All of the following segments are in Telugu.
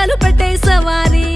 మొదలు పెట్టే సవారీ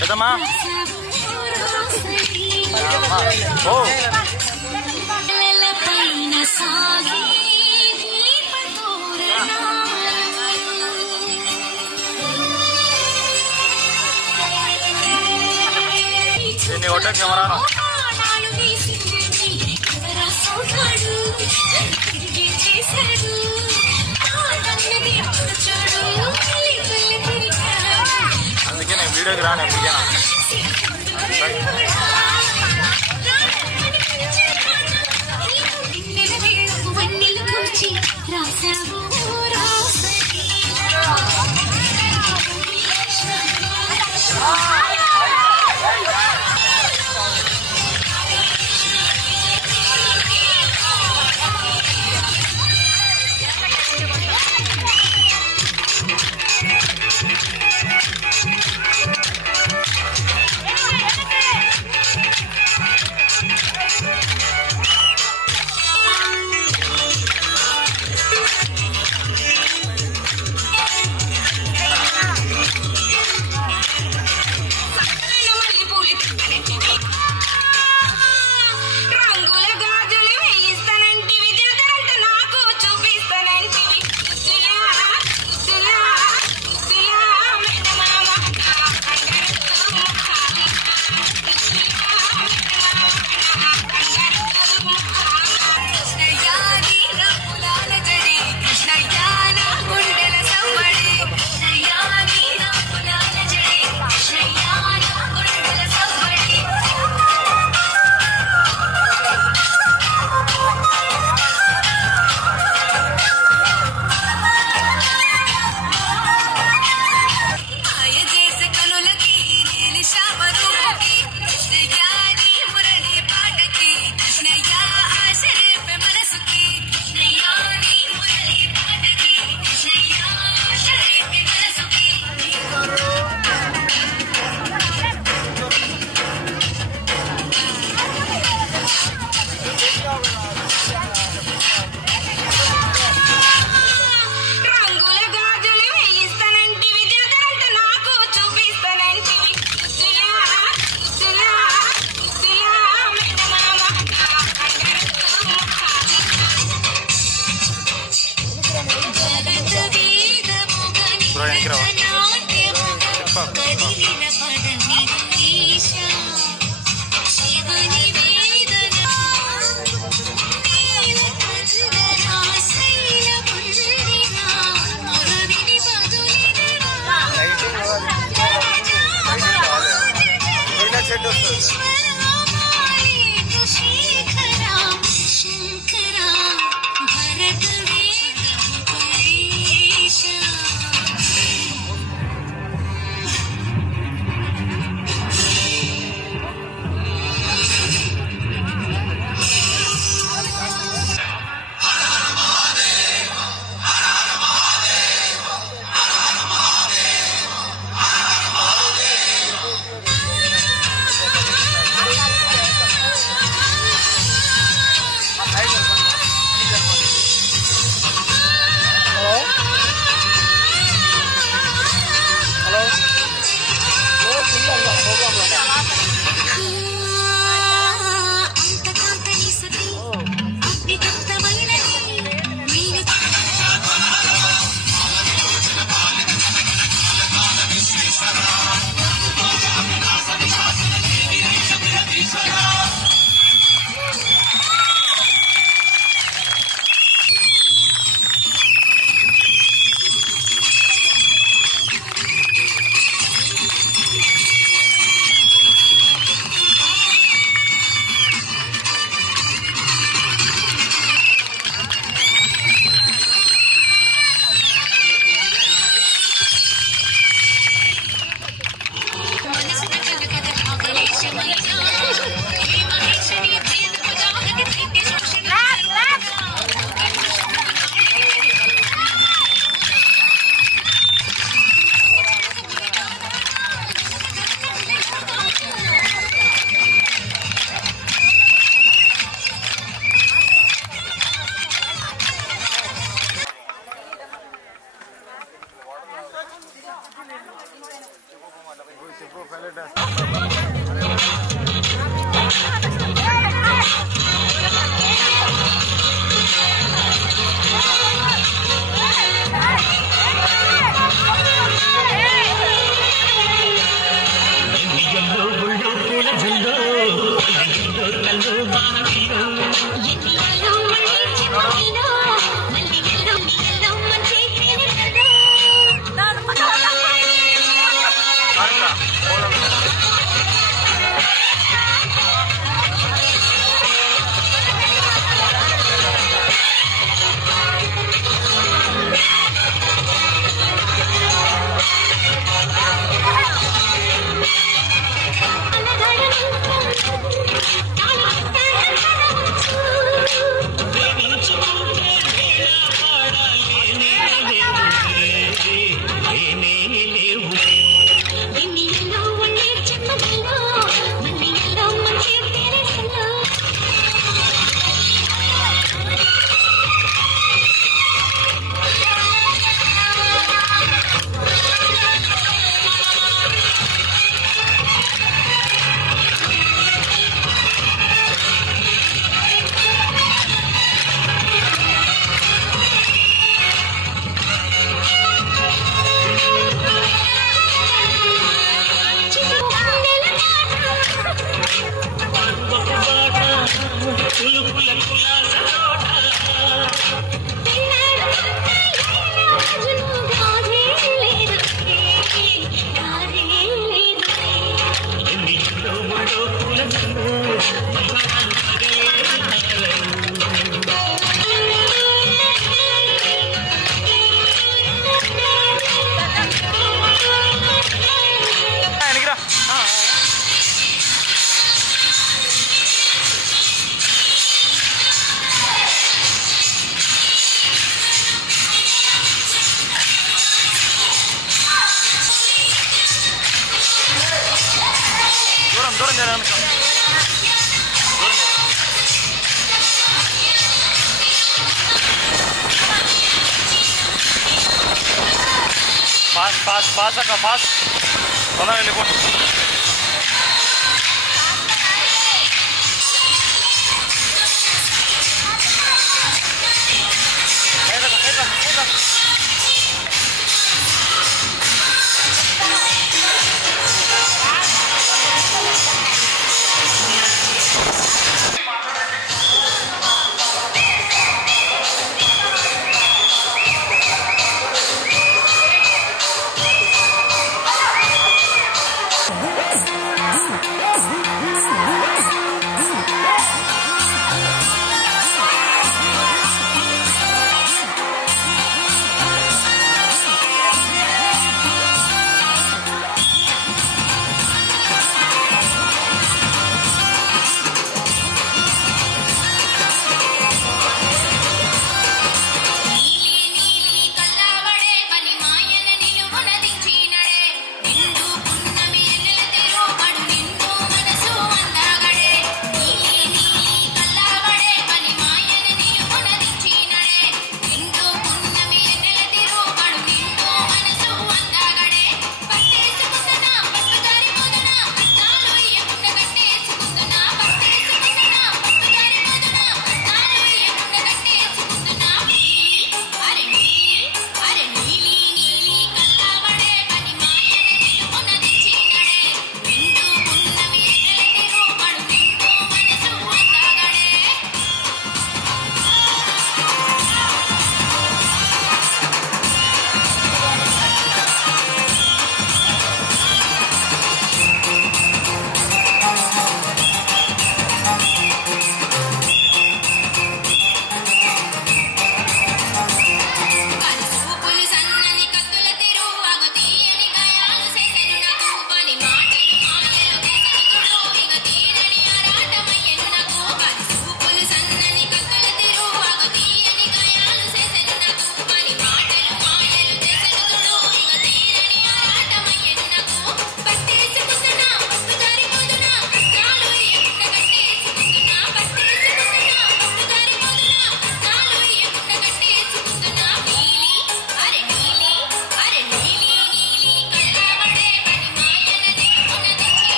పెద్దమ్మా ఓ ఒకటే కెమెరా అందుకే నేను వీడియోకి రాను ఎప్పటికైనా ఫాస్ట్ అక్క ఫాస్ట్ తొందరగా వెళ్ళిపోండి.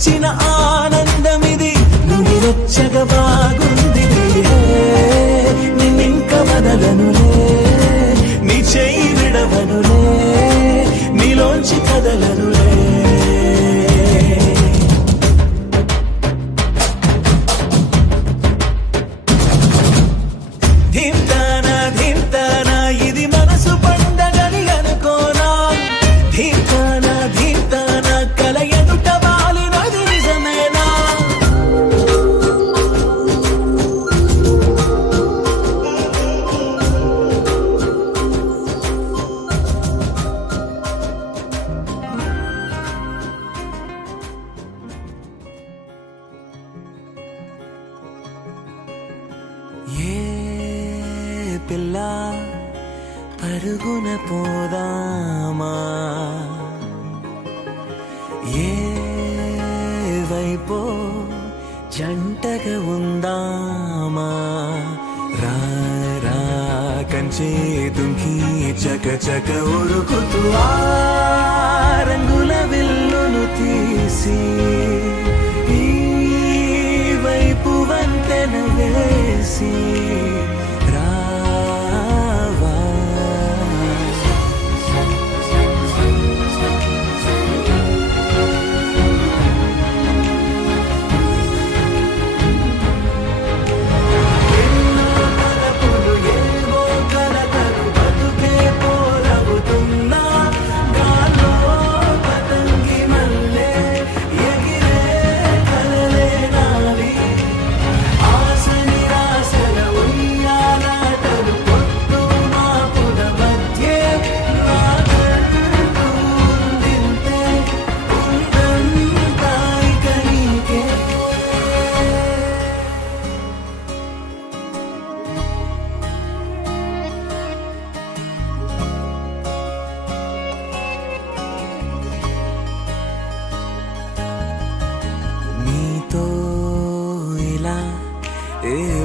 ఇచ్చిన ఆనందమిది నువ్వు వచ్చగా బాగుంది నిన్నింక వదలనులే నీ చెయ్యి విడవనులే నీలోంచి కదలనులే పిల్లా పరుగున పోదామా ఏ వైపో జంటగా ఉందామా రా రా కంచే దుంకి చక చక ఉరుకుతూ ఆ రంగుల విల్లును తీసి ఈ వైపు వంతెన వేసి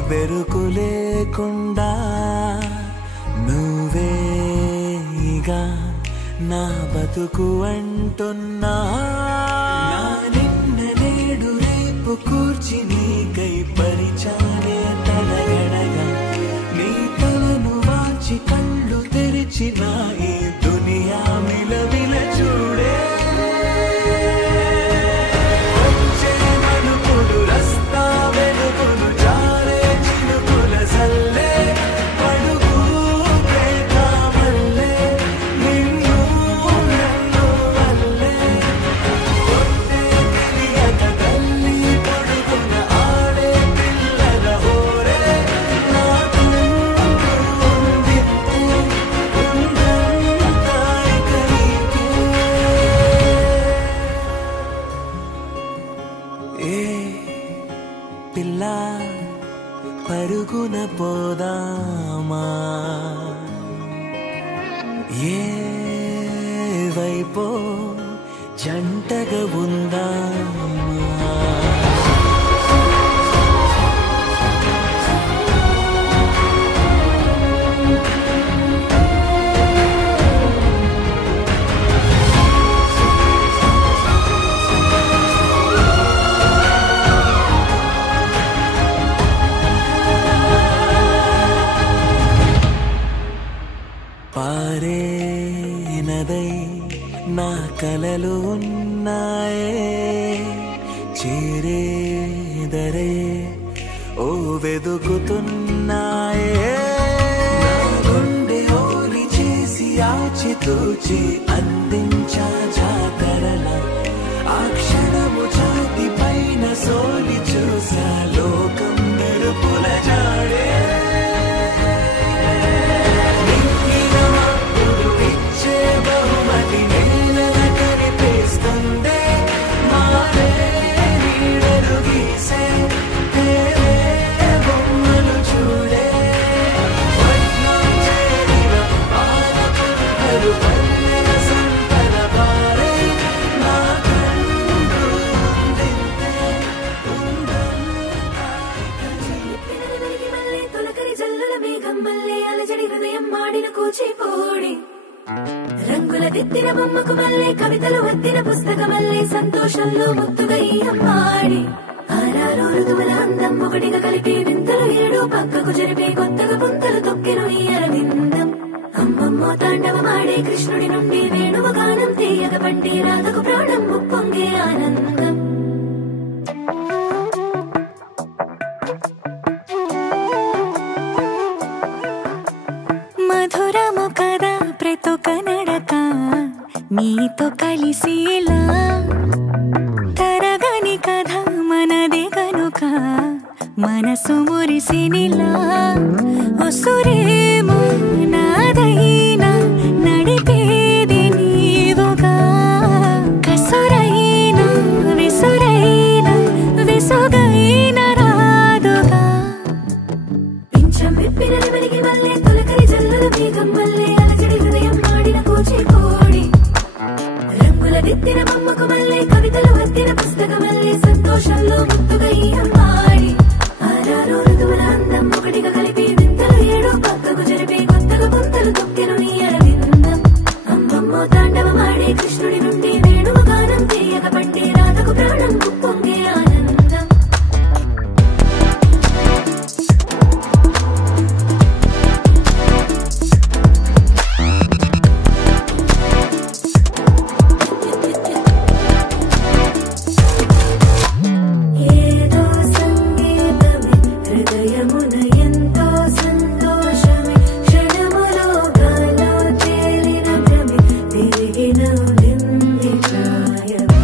బెరుకు లేకుండా నువ్వేగా నా బతుకు అంటున్నా నిన్న నేడు రేపు కూర్చి నీకై పరిచానే తలగడగా నీ తలను వాచి కళ్ళు తెరిచిన ఈ దునియా మిలవిల చూడే పిల్లా పరుగున పోదామా ఏ వైపో జంటగా ఉందామా పారే నదై నా కలలు ఉన్నాయే చేరేదరే ఓ వెదుకుతున్నాయే నా గుండె ఓలి చేసి ఆచితూచి అందించా జాతరల ఆ క్షణము ఛాతి పైన సోలి చూసా లోకం మెరుపుల జాడే రంగుల దిద్దిన బొమ్మకు మల్లే కవితలు వత్తిన పుస్తకమల్లే సంతో సంతోషంలో ముద్దుగా ఈ అమ్మాడి ఆరారు ఋతువుల అందం ఒకటిగా కలిపి వింతలు ఏడు పక్కకు జరిపే కొత్తగా పుంతలు తొక్కెను ఈ అరవిందం అమ్మమ్మో తాండవమాడే కృష్ణుడి నుండి వేణువ గానం తీయగ పండి రాధకు ప్రాణం ఉప్పొంగే ఆనందం మధురము కదా ప్రతొక నడక నీతో కలిసేలా తరగని కథ మనదే కనుక మనసు మురిసినిలా ఉసురేమో నాదైనా నడిపేది నీవుగా కసురైనా విసురైనా విసుగైన రాదుగా పింఛం విప్పిన వెలిగి వల్లే తొలకరి జల్లుల మేఘం వల్లే అలజడి హృదయం మాడిన కూచికోడి రంగుల దిద్దిన బొమ్మకు మల్లే కవితలు వద్దిన పుస్తకం వల్లే సంతోషంలో ముద్దుగా ఈ అమ్మాడి ఆరారు ఋతువుల అందం ఒకటిగా కలిపి వింతలు ఏడు పక్కకు జరిపే కొత్తగా పుంతలు తొక్కెను నీ అరవిందం అమ్మమ్మో తాండవమాడే కృష్ణుడి నుండి వేణువ గానం తీయగ పండి రాధకు ప్రాణం ఉప్పొంగే ఆనందం ఏదో సంగీతమే హృదయమున ఎంతో సంతోషమే క్షణములో గాలో తేలిన భ్రమి తిరిగిన నింది ప్రాయమే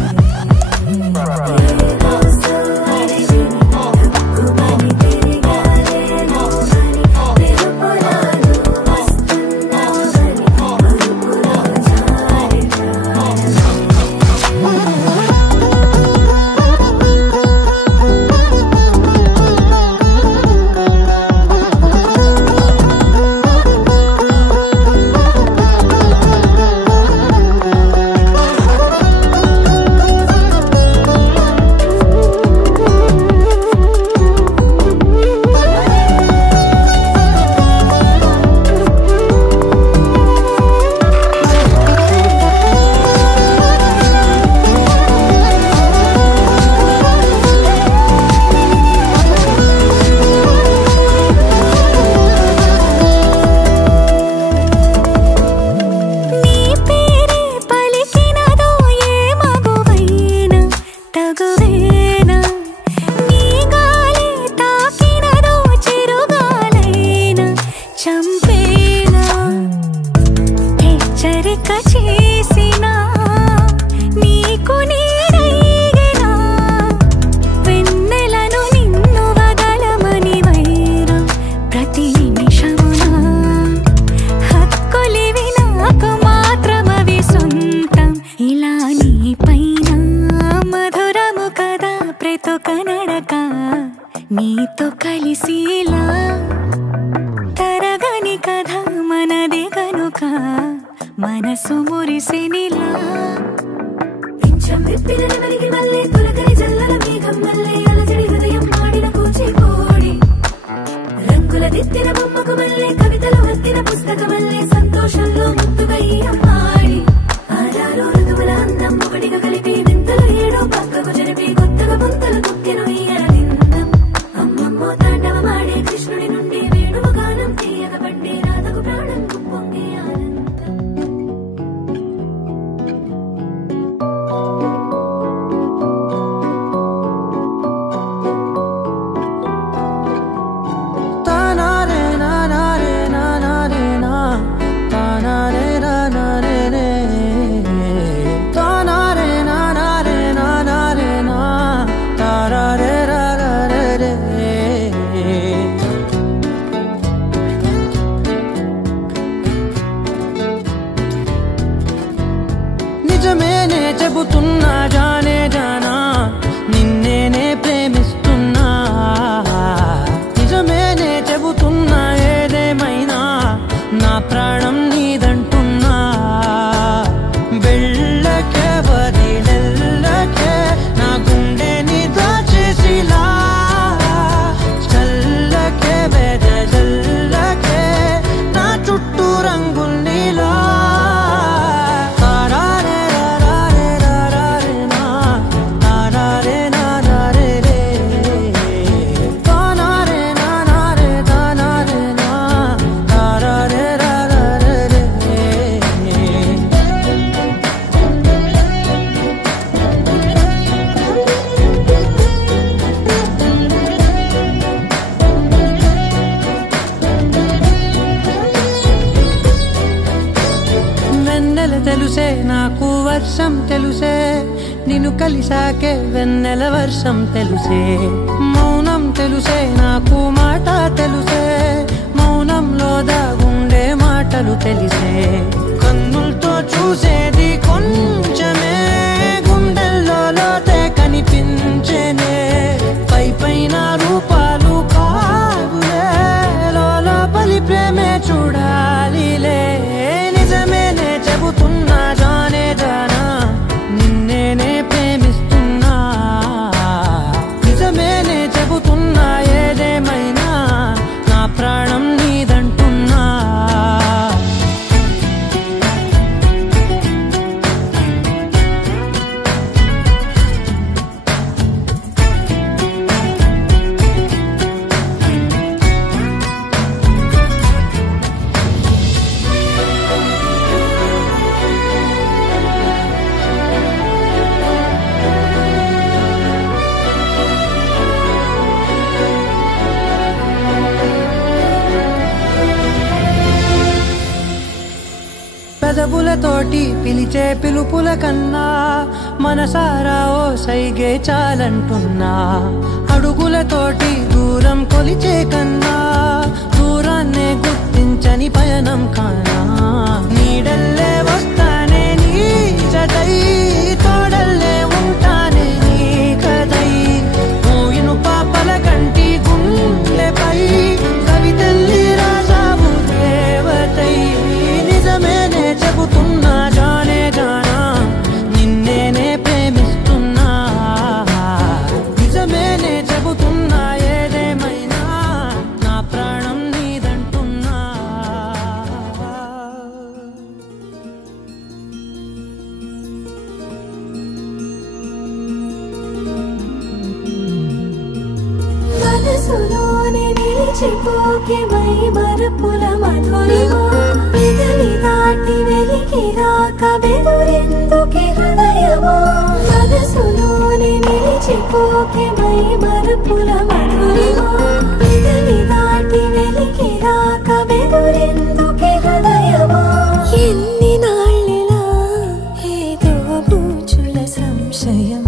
ఏదో సోవరి విని తక్కువని తిరిగాలేను అని తెలుపులాను వస్తున్నావని మరుపులో జారి ప్రాణమే నీ పేరే పలికినదో ఏ మగువైనా తగువేనా నీ గాలి తాకినదో చిరుగాలైనా చంపేనా హెచ్చరిక చేసినా నీకు నీడైనా వెన్నెలను నిన్ను వదలమని వైరా ప్రతి నిమిషమున హక్కులివి నాకు మాత్రమవి సొంతం ఇలా నీ పైన మధురము కదా ప్రతొక నడక నీతో కలిసేలా తరగని కథ మనదే కనుక మనసు మురిసినిలా పింఛం విప్పిన వెలిగి వల్లే తొలకరి జల్లుల మేఘం వల్లే అలజడి హృదయం మాడిన కూచికోడి రంగుల దిద్దిన బొమ్మకు మల్లే కవితలు వద్దిన పుస్తకం వల్లే సంతోషంలో ముద్దుగా ఈ అమ్మాడి ఆరారు ఋతువుల అందం ఒకటిగా కలిపి వింతలు ఏడు పక్కకు జరిపి కొత్తగా పుంతలు తొక్కెను ఈ అరవిందం అమ్మమ్మో తాండవమాడే కృష్ణుడి నుండి నాకు వర్షం తెలుసే నిన్ను కలిసాకే వెన్నెల వర్షం తెలుసే మౌనం తెలుసే నాకు మాట తెలుసే మౌనంలో దాగుండే మాటలు తెలిసే కన్నులతో చూసేది కొంచెమే గుండెల్లో లోతే కనిపించేనే పై పైన రూపాలు కావులే లోపలి ప్రేమే చూడాలిలే నిజమేనే చెబుతున్నా జానే జానా నిన్నేనే ప్రేమిస్తున్నా నిజమేనే చెబుతున్నా ఏదేమైనా నా ప్రాణం నీదంటున్నా పెదవులతోటి పిలిచే పిలుపుల కన్నా మనసారా ఓ సైగే చాలంటున్నా అడుగులతోటి దూరం కొలిచే కన్నా దూరాన్నే గుర్తించని పయనం కానా నీడల్లే వస్తానే నీ జతై తోడల్లే ఉంటానే నీ కదై మూయిను పాపల కంటి గుండెపై కవితల్లి రాజావు దేవతై నిజమేనే చెబుతున్నా జానే జానా నిన్నేనే ప్రేమిస్తున్నా నిజమేనే చెబుతున్నా ఏదేమైనా నా ప్రాణం నీదంటున్నా మనసులోనే నిలిచిపోకే మై మరపుల మధురిమా పెదవి దాటి వెలికి రాక బెదురెందుకే హృదయమా మనసులోనే నిలిచిపోకే మై మరపుల మధురిమా పెదవి దాటి వెలికి రాక బెదురెందుకే హృదయమా ఎన్ని నాళ్ళిలా ఏదో బూచుల సంశయం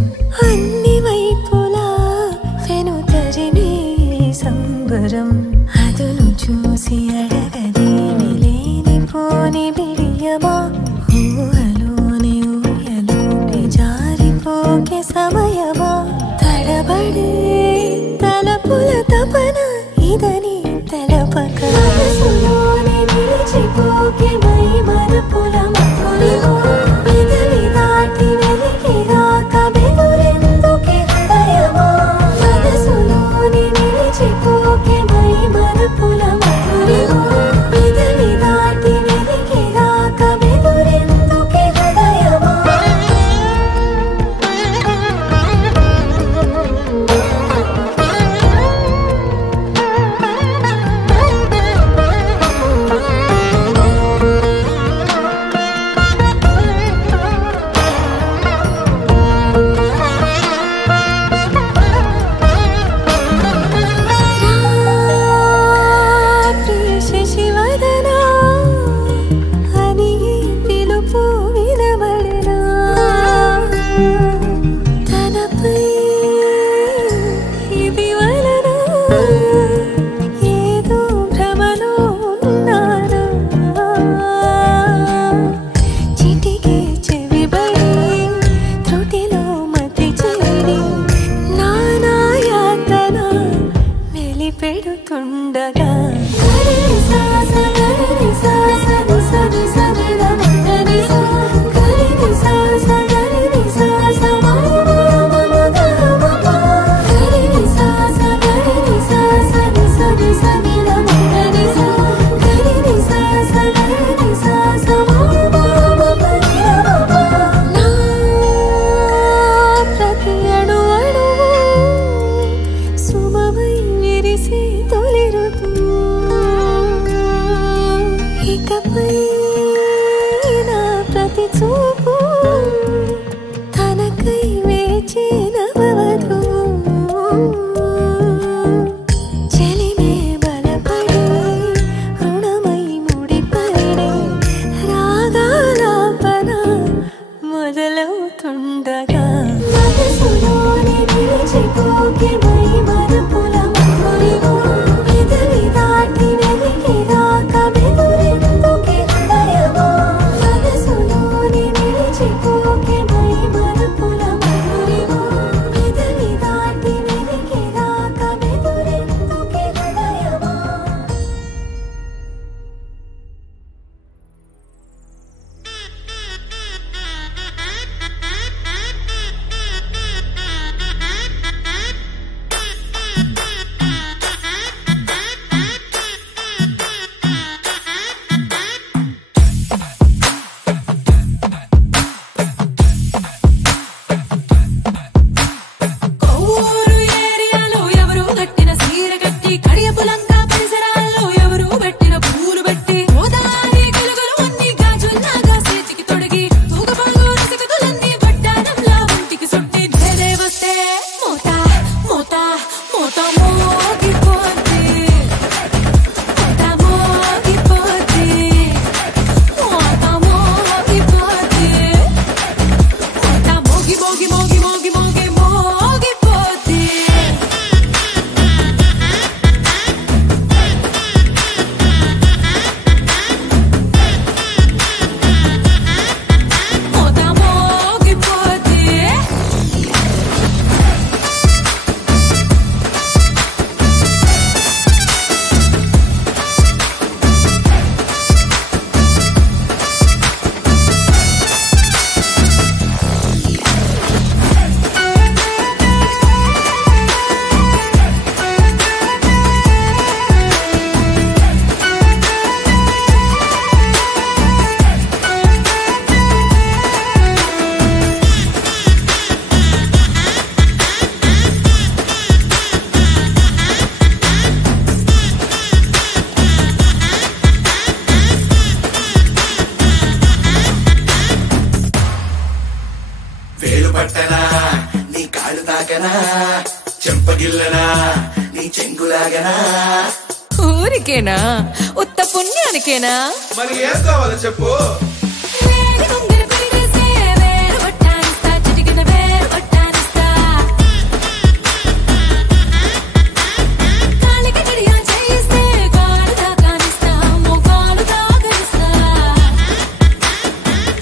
అన్ని వైపులా వెనుతరినే సంబరం అదును చూసి అడగదేమి లేనిపోని బిడియమా ఊహలోని ఊయలోకి జారిపోకే సమయమా తడబడే తలపుల తపన ఇదని తెలపక మనసులోనే నిలిచిపోకే మై మరపుల మధురిమా పెదవి దాటి వెలికి రాక బెదురెందుకే హృదయమా మనసులోనే నిలిచిపోకే మై మరపుల మధురిమా పెదవి దాటి వెలికి రాక బెదురెందుకే హృదయమా శశివదనా అని పిలుపు వినబడరా తనపై ఇది వలన ఏదో భ్రమలో ఉన్నారా చిటికే చెవిబడి త్రుటిలో మతి చేరి నానా యాతన వెలిపెడుతుండగా ప్రతి అణు అణువు సుమమై విరిసి తొలి ఋతువు మోత మోత మోత మోగిపోతే మోత మోగిపోతే మోత మోగిపోతే మోత మోగి మోగి మోగి మోగి మోగి మోగిపోతే మోత మోగిపోతే వేలు పట్టనా నీ కాళ్ళు తాకనా చెంపగిల్లనా నీ చెంగులాగనా ఊరికేనా ఉత్త పుణ్యానికేనా మరి ఏం కావాలో చెప్పు వేడి కొంగర కురివేసే వేరు వట్టానిస్తా చిటికిన వేరు వట్టానిస్తా కాలికి గడియ చేయిస్తే కాలు తాకానిస్తా మోకాలు తాకనిస్తా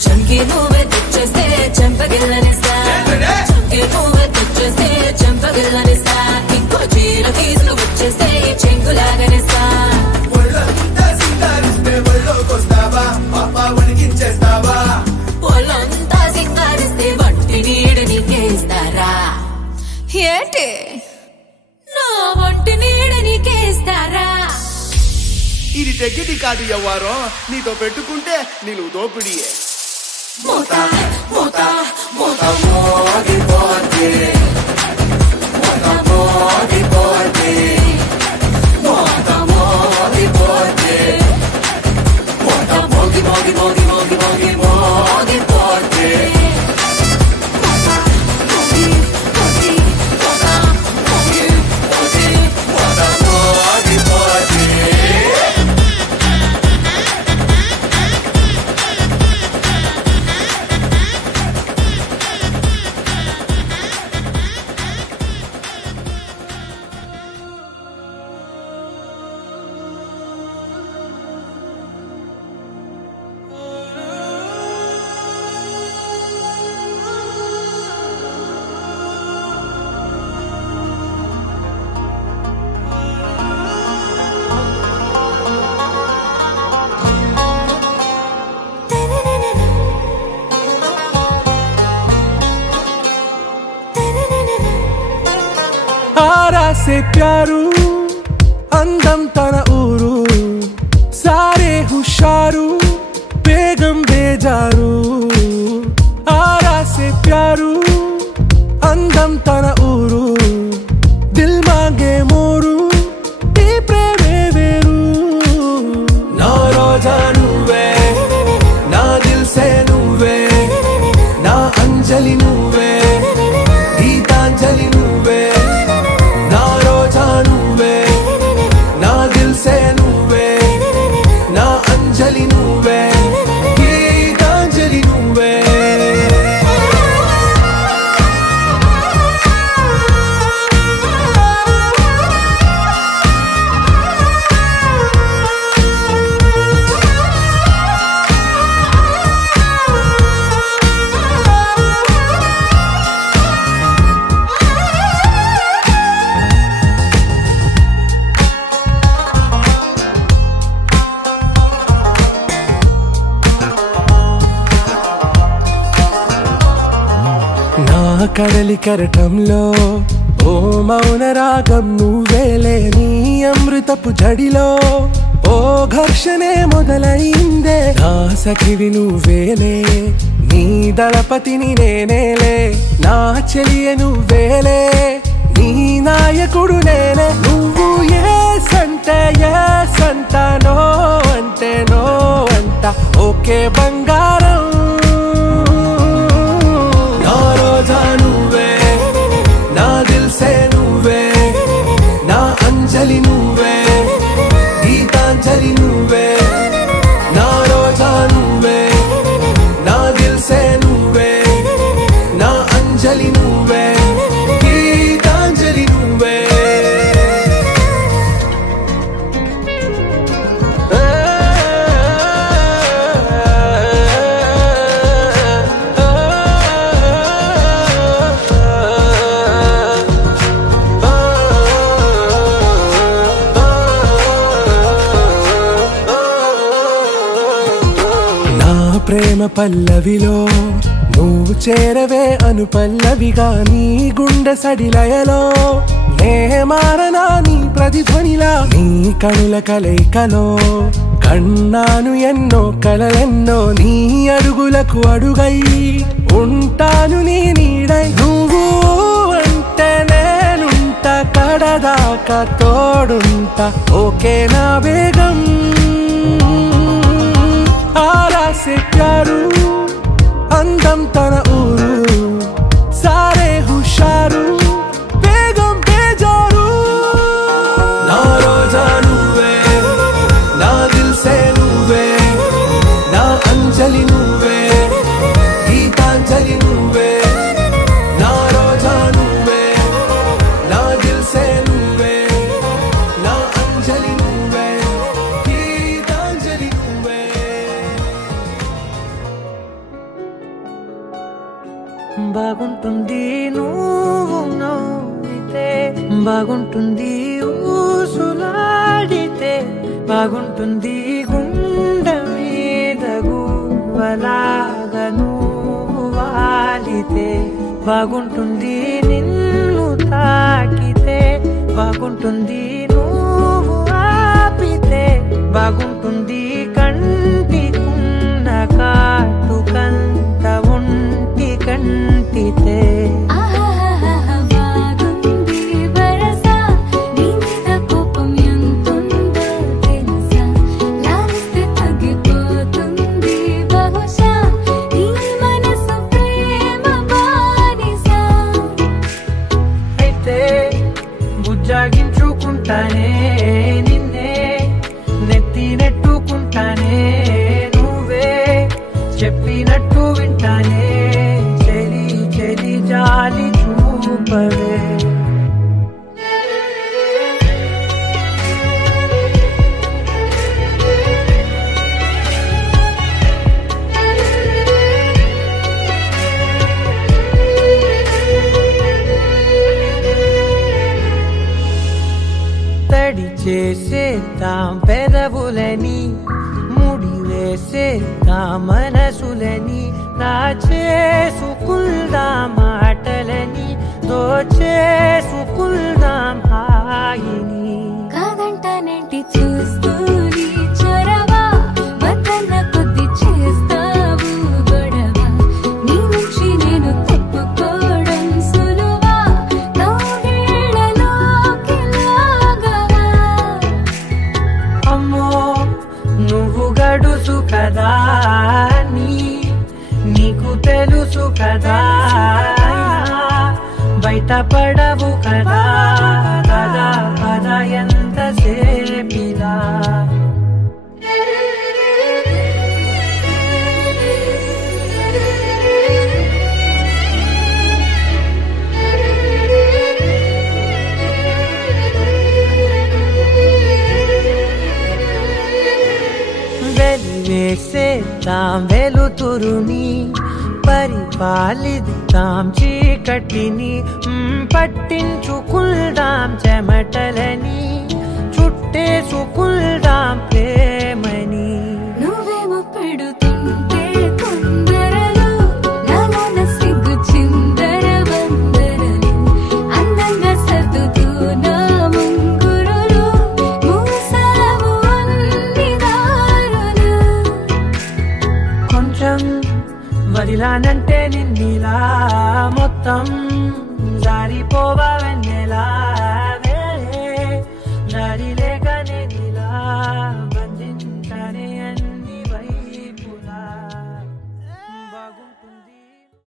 చంకి నువ్వే తెచ్చేస్తే చెంపగిల్లనిస్తా చంకి నువ్వే తెచ్చేస్తే చెంపగిల్లనిస్తా ఇంకో చీర తీసుకు వచ్చేస్తే చెంగులాగనిస్తా ఒళ్ళంతా సింగారిస్తే ఒళ్ళోకొస్తావా పాప వణికించేస్తావా ఒళ్ళంతా సింగారిస్తే వంటి నీడు నీకేస్తారా ఏంటి నా వంటి నీడు నీకేస్తారా ఇది తెగిటి కాదు ఎవ్వారో నీతో పెట్టుకుంటే నీళ్ళు దోపిడియే మోత మోత మోత మోగిపోతే మోత మోగిపోతే మోత మోగిపోతే మోత మోగి మోగి మోగి మోగి మోగి మోగిపోతే మోగి మోగి మోత మోగి మోగి మోత మోగిపోతే आरा से प्यारू అందం తన ఊరు సారే హుషారు బేగం బేజారు ఆరా సే ప్యారు అందం తన ఊరు దిల్ మాంగే మోరు ఈ ప్రేమే వేరు నా రోజా నువ్వే నా దిల్ సే నువ్వే నా అంజలి నువ్వే గీతాంజలి నువ్వే నా రోజా నువ్వే నా దిల్ సే నువ్వే నా అంజలి నువ్వే గీతాంజలి నువ్వే కడలి కరటంలో ఓ మౌన రాగం నువ్వేలే నీ అమృతపు జడిలో ఓ ఘర్షణే మొదలైందే నా సఖివి నువ్వేలే నీ దళపతిని నేనేలే నా చెలియ నువ్వేలే నీ నాయకుడు నేనే నువ్వు ఏ సంట నో అంటే నో అంట ఓకే బంగారం నా రోజా నువ్వే నా దిల్సే నువ్వే నా అంజలి నువ్వే గీతాంజలి నువ్వే నా రోజా నువ్వే నా దిల్సే నువ్వే నా అంజలి నువ్వే గీతాంజలి నువ్వే ప్రేమ పల్లవిలో నువ్వు చేరవే అను పల్లవిగా నీ గుండె సడిలయలో నే మారనా నీ ప్రతిధ్వనిలా నీ కనుల కలయికలో కన్నాను ఎన్నో కలలెన్నో నీ అడుగులకు అడుగై ఉంటాను నీ నీడై నువ్వు అంటే నేనుంట కడదాకా తోడుంట ఓకే నా బేగం ఆరాసే ప్యారు అందం తన ఊరు సారే హుషారు బేగం బేజారు నా రోజా నువ్వే నా దిల్సే నువ్వే నా అంజలి నువ్వే గీతాంజలి నువ్వే నా రోజా నువ్వే నా దిల్సే నువ్వే నా అంజలి నువ్వే గీతాంజలి నువ్వే బాగుంటుంది నువ్వు నవ్వితే బాగుంటుంది ఊసులాడితే బాగుంటుంది గుండె మీద గువ్వలాగా నువ్వు వాలితే బాగుంటుంది నిన్ను తాకితే బాగుంటుంది నువ్వు ఆపితే బాగుంటుంది కంటికున్న కాటుకంత ఒంటి కంటితే బాగుంది వరస నీ మీద కోపం ఎంతుందో తెలుసా లాలిస్తే తగ్గిపోతుంది బహుశా నీ మనసు ప్రేమ బానిసా అయితే బుజ్జాగించుకుంటానే నిన్నే నెత్తి నెట్టుకుంటానే నువ్వే చెప్పినట్టు వింటానే చెలి చెలి జాలి చూపవే తడి చేసేద్దాం పెదవులని ముడి వేసేద్దాం మనసులని నా చేసుకుందాం మాటలని దోచేసుకుందాం హాయిని కాదంటానేంటి చూస్తూని చొరవా వద్దన్న కొద్ది చేస్తావు గొడవ నీ నుంచి నేను తప్పుకోవడం సులువా నవ్వేళ్ళలోకి లాగవా అమ్మో నువ్వు గడుసు కదా నీకు తెలుసు కదా బయట పడవు కదా కదా కదా ఎంతసేపిలా వెలివేసేద్దాం వెలుతురుని పరిపాలిద్దాం చీకటిని పట్టించుకుందాం చెమటలని చుట్టేసుకుందాం ప్రేమని నువ్వేమో పెడుతుంటే కొందరలు నాలోన సిగ్గు చిందర వందరలు అందంగా సర్దుతూ నా ముంగురులు మూసావు అన్ని దారులు కొంచెం వదిలానంటే నిన్నిలా మొత్తం జారిపోవా వెన్నెలా